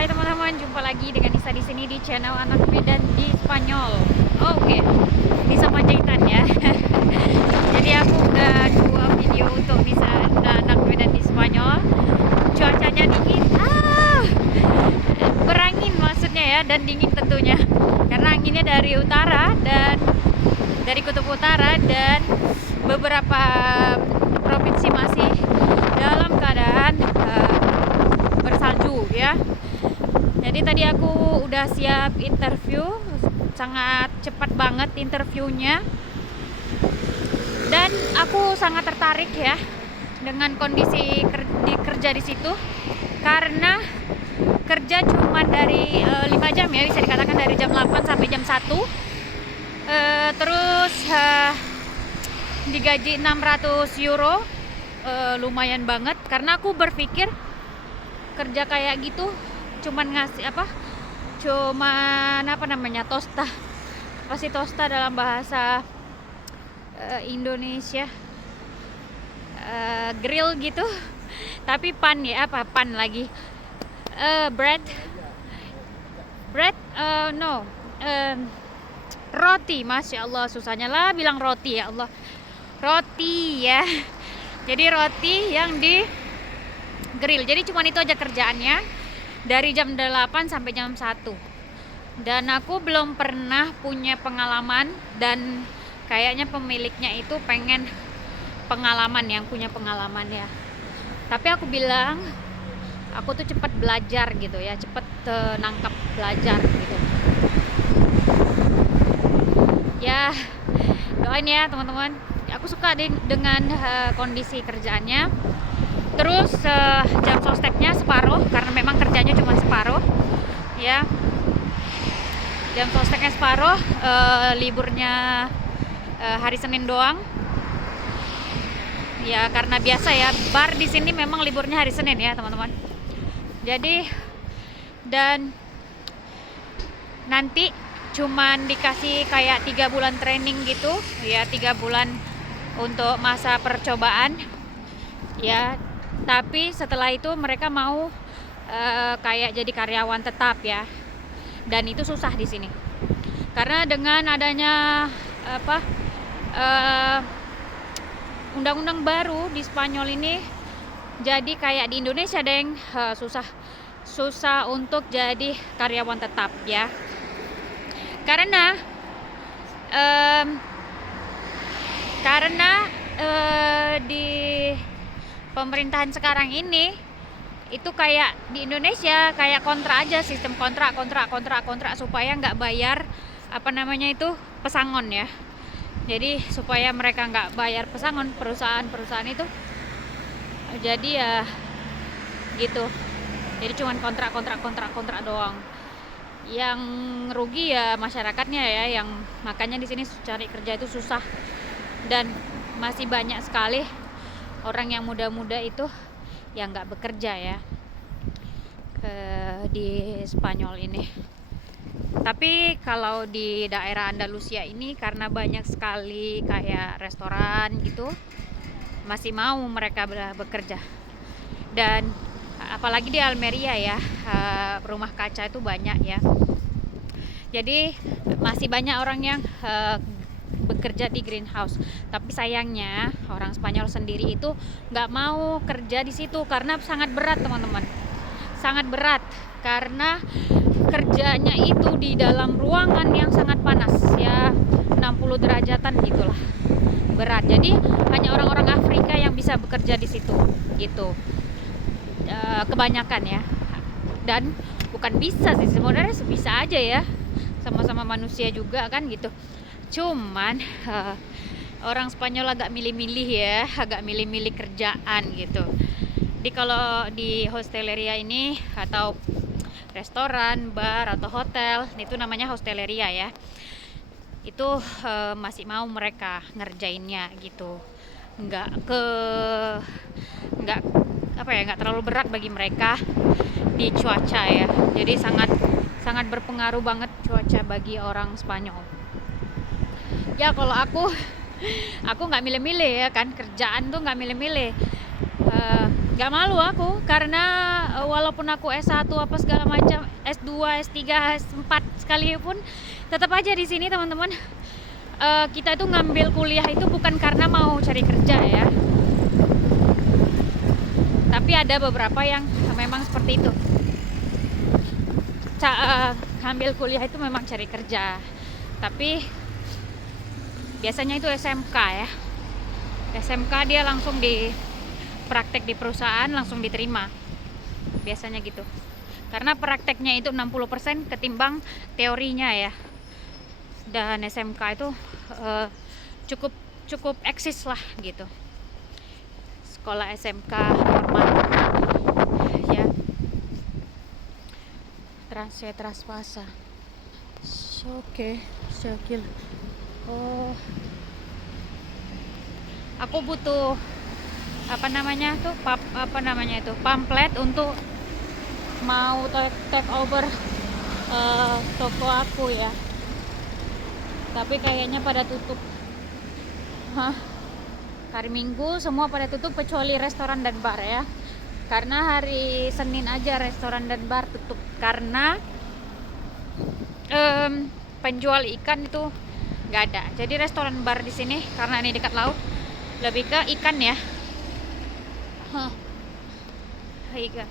Hai teman-teman, jumpa lagi dengan Nisa di sini di channel Anak Medan di Spanyol. Oke, Nisa Panjaitan ya. Jadi aku udah dua video untuk Nisa Anak Medan di Spanyol. Cuacanya dingin, berangin maksudnya ya, dan dingin tentunya. Karena anginnya dari utara dan dari kutub utara, dan beberapa provinsi masih dalam keadaan bersalju ya. Jadi tadi aku udah siap interview, sangat cepat banget interviewnya, dan aku sangat tertarik ya dengan kondisi kerja di situ, karena kerja cuma dari 5 jam ya, bisa dikatakan dari jam 8 sampai jam 1. Terus digaji 600 euro, lumayan banget, karena aku berpikir kerja kayak gitu cuman ngasih tosta, pasti tosta dalam bahasa Indonesia, grill gitu, tapi pan ya, pan lagi, bread, no, roti. Masya Allah, susahnya lah bilang roti, ya Allah, roti ya. Jadi roti yang di grill. Jadi cuman itu aja kerjaannya, dari jam 8 sampai jam 1. Dan aku belum pernah punya pengalaman, dan kayaknya pemiliknya itu pengen pengalaman, yang punya pengalaman ya. Tapi aku bilang, aku tuh cepat belajar gitu ya, cepat nangkap belajar gitu ya. Doain ya teman-teman, aku suka dengan kondisi kerjaannya. Terus jam sosteknya separuh, karena memang kerjanya cuma separuh ya. Jam sosteknya separuh, liburnya hari Senin doang ya, karena biasa ya, bar di sini memang liburnya hari Senin ya teman-teman. Jadi, dan nanti cuman dikasih kayak 3 bulan training gitu ya, 3 bulan untuk masa percobaan ya. Tapi setelah itu mereka mau kayak jadi karyawan tetap ya, dan itu susah di sini karena dengan adanya undang-undang baru di Spanyol ini. Jadi kayak di Indonesia deng, susah untuk jadi karyawan tetap ya, karena di pemerintahan sekarang ini itu kayak di Indonesia, kayak kontrak aja, sistem kontrak supaya nggak bayar pesangon ya. Jadi supaya mereka nggak bayar pesangon, perusahaan itu, jadi ya gitu. Jadi cuman kontrak doang. Yang rugi ya masyarakatnya ya, yang makanya di sini cari kerja itu susah, dan masih banyak sekali orang yang muda-muda itu yang nggak bekerja ya di Spanyol ini. Tapi kalau di daerah Andalusia ini, karena banyak sekali kayak restoran gitu, masih mau mereka bekerja. Dan apalagi di Almeria ya, rumah kaca itu banyak ya. Jadi masih banyak orang yang bekerja di greenhouse. Tapi sayangnya orang Spanyol sendiri itu nggak mau kerja di situ karena sangat berat teman-teman, sangat berat, karena kerjanya itu di dalam ruangan yang sangat panas ya, 60 derajatan gitulah, berat. Jadi hanya orang-orang Afrika yang bisa bekerja di situ gitu, kebanyakan ya. Dan bukan bisa sih sebenarnya, bisa aja ya, sama-sama manusia juga kan gitu. Cuman orang Spanyol agak milih-milih ya, agak milih-milih kerjaan gitu. Jadi kalau di hosteleria ini, atau restoran, bar, atau hotel, itu namanya hosteleria ya, itu masih mau mereka ngerjainnya gitu. Nggak terlalu berat bagi mereka di cuaca ya. Jadi sangat berpengaruh banget cuaca bagi orang Spanyol. Ya kalau aku nggak milih-milih ya kan, kerjaan tuh nggak milih-milih. nggak malu aku, karena walaupun aku S1 apa segala macam, S2, S3, S4 sekalipun, tetap aja di sini teman-teman, kita itu ngambil kuliah itu bukan karena mau cari kerja ya, tapi ada beberapa yang memang seperti itu. Ngambil kuliah itu memang cari kerja, tapi biasanya itu SMK ya. SMK dia langsung di praktek di perusahaan, langsung diterima. Biasanya gitu. Karena prakteknya itu 60% ketimbang teorinya ya. Dan SMK itu cukup eksis lah gitu. Sekolah SMK normal ya. Transpasa. Oke, Syakil. Oh, aku butuh pamflet untuk mau take over toko aku ya. Tapi kayaknya pada tutup. Hari Minggu semua pada tutup kecuali restoran dan bar ya. Karena hari Senin aja restoran dan bar tutup karena penjual ikan itu nggak ada. Jadi restoran bar di sini karena ini dekat laut lebih ke ikan ya. Iya.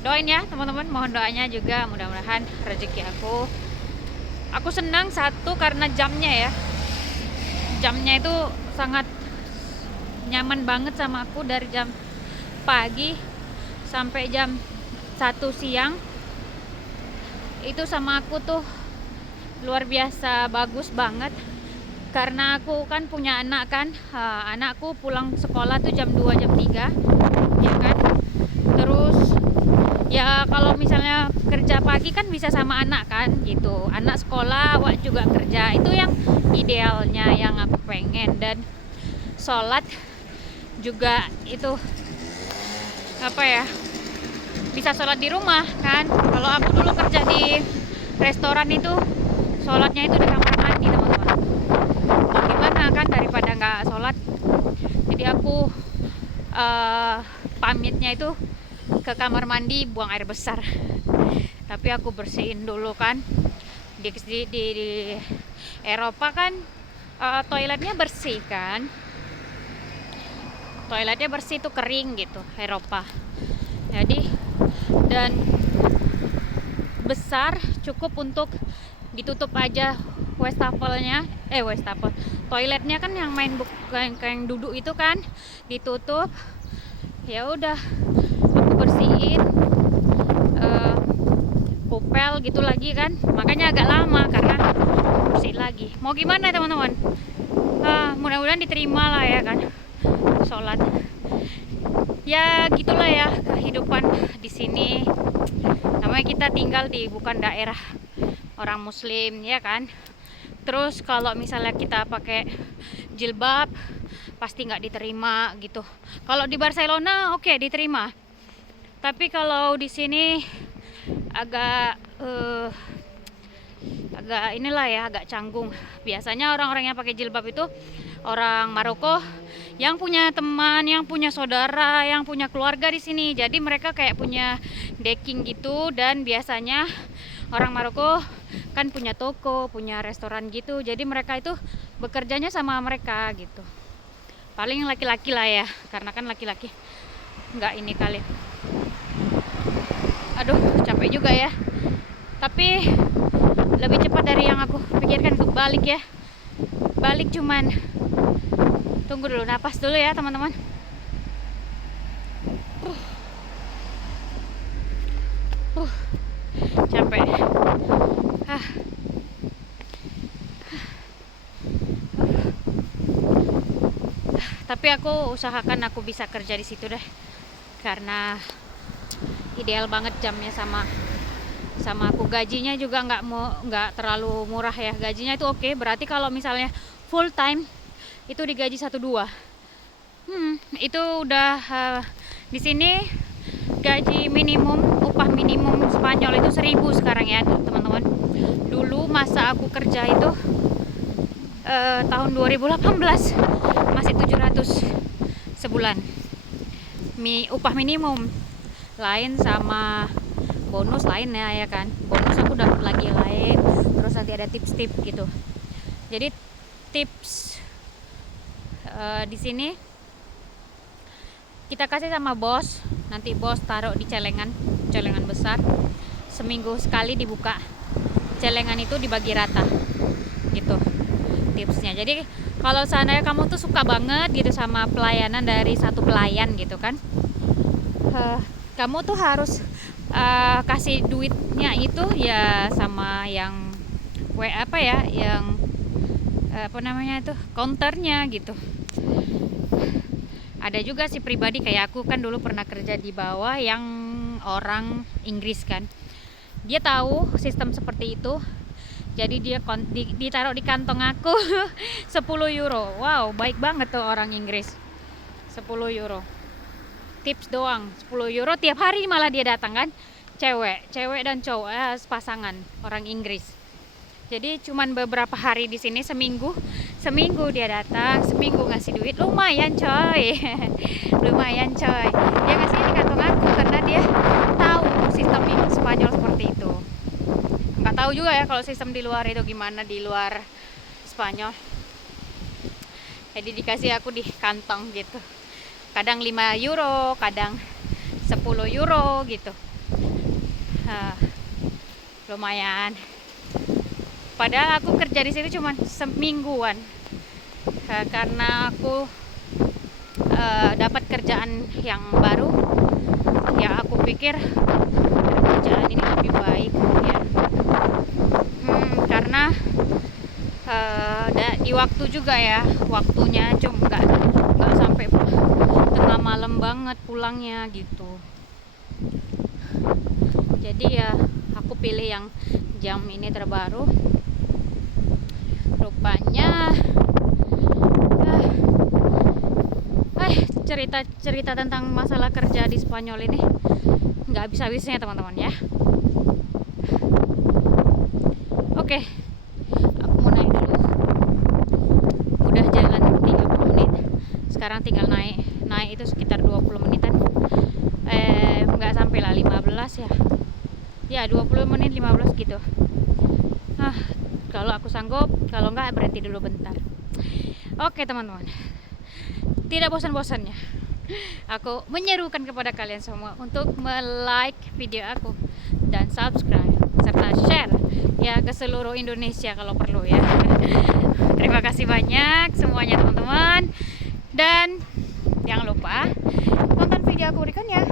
Doain ya teman-teman, mohon doanya juga, mudah-mudahan rezeki aku. Aku senang satu karena jamnya ya. Jamnya itu sangat nyaman banget sama aku, dari jam pagi sampai jam 1 siang. Itu sama aku tuh luar biasa bagus banget. Karena aku kan punya anak kan, anakku pulang sekolah tuh jam 2, jam 3 ya kan. Terus ya kalau misalnya kerja pagi kan bisa sama anak kan gitu, anak sekolah awak juga kerja, itu yang idealnya yang aku pengen. Dan sholat juga itu bisa sholat di rumah kan. Kalau aku dulu kerja di restoran itu sholatnya itu di kamar mandi teman-teman. Gimana kan, daripada nggak sholat, jadi aku pamitnya itu ke kamar mandi buang air besar. Tapi aku bersihin dulu kan. Di Eropa kan toiletnya bersih kan. Toiletnya bersih tuh, kering gitu Eropa. Jadi dan besar, cukup untuk ditutup aja wastafel toiletnya kan, yang main yang duduk itu kan ditutup. Ya udah aku bersihin kupel gitu lagi kan, makanya agak lama karena bersih lagi. Mau gimana teman-teman, mudah-mudahan diterima lah ya kan sholat. Ya gitulah ya kehidupan di sini. Namanya kita tinggal di bukan daerah orang muslim ya kan. Terus kalau misalnya kita pakai jilbab pasti nggak diterima gitu. Kalau di Barcelona oke, diterima. Tapi kalau di sini agak inilah ya, agak canggung. Biasanya orang-orang yang pakai jilbab itu orang Maroko yang punya teman, yang punya saudara, yang punya keluarga di sini. Jadi mereka kayak punya decking gitu. Dan biasanya orang Maroko kan punya toko, punya restoran gitu. Jadi mereka itu bekerjanya sama mereka gitu. Paling laki-laki lah ya, karena kan laki-laki nggak ini kali. Aduh capek juga ya. Tapi lebih cepat dari yang aku pikirkan untuk balik ya. Balik cuman, tunggu dulu, napas dulu ya teman-teman. Capek. Tapi aku usahakan aku bisa kerja di situ deh, karena ideal banget jamnya sama aku. Gajinya juga nggak terlalu murah ya. Gajinya itu oke. Berarti kalau misalnya full time itu digaji 1,2. Itu udah di sini gaji minimum, upah minimum Spanyol itu 1.000 sekarang ya teman-teman. Dulu masa aku kerja itu tahun 2018 masih 700 sebulan upah minimum lain sama bonus lain ya kan. Bonus aku dapat lagi lain, terus nanti ada tips-tips gitu. Jadi tips di sini kita kasih sama bos, nanti bos taruh di celengan besar, seminggu sekali dibuka, celengan itu dibagi rata gitu tipsnya. Jadi kalau seandainya kamu tuh suka banget gitu sama pelayanan dari satu pelayan gitu kan, kamu tuh harus kasih duitnya itu ya sama yang yang counternya gitu. Ada juga sih pribadi kayak aku kan dulu pernah kerja di bawah yang orang Inggris kan, dia tahu sistem seperti itu, jadi dia ditaruh di kantong aku 10 euro. Wow, baik banget tuh orang Inggris. 10 euro tips doang, 10 euro tiap hari malah dia datang kan, cewek dan cowok, pasangan orang Inggris. Jadi cuman beberapa hari di sini, seminggu dia datang, seminggu ngasih duit, lumayan coy. Lumayan coy, dia ngasih di kantong aku karena dia tahu sistem Spanyol seperti itu. Nggak tahu juga ya kalau sistem di luar itu gimana, di luar Spanyol. Jadi dikasih aku di kantong gitu, kadang 5 euro, kadang 10 euro gitu. Lumayan. Padahal aku kerja di sini cuma semingguan, karena aku dapat kerjaan yang baru. Ya aku pikir kerjaan ini lebih baik ya, karena di waktu juga ya, waktunya cuma nggak sampai tengah malam banget pulangnya gitu. Jadi ya aku pilih yang jam ini terbaru. Rupanya cerita tentang masalah kerja di Spanyol ini nggak habis-habisnya teman-teman ya. Oke, aku mau naik dulu. Udah jalan 30 menit, sekarang tinggal naik itu sekitar 20 menitan, nggak sampai lah 15 ya 20 menit 15 gitu. Kalau aku sanggup, kalau nggak berhenti dulu bentar. Oke teman-teman, tidak bosan-bosannya aku menyerukan kepada kalian semua untuk like video aku dan subscribe serta share ya ke seluruh Indonesia kalau perlu ya. Terima kasih banyak semuanya teman-teman, dan jangan lupa tonton video aku berikutnya.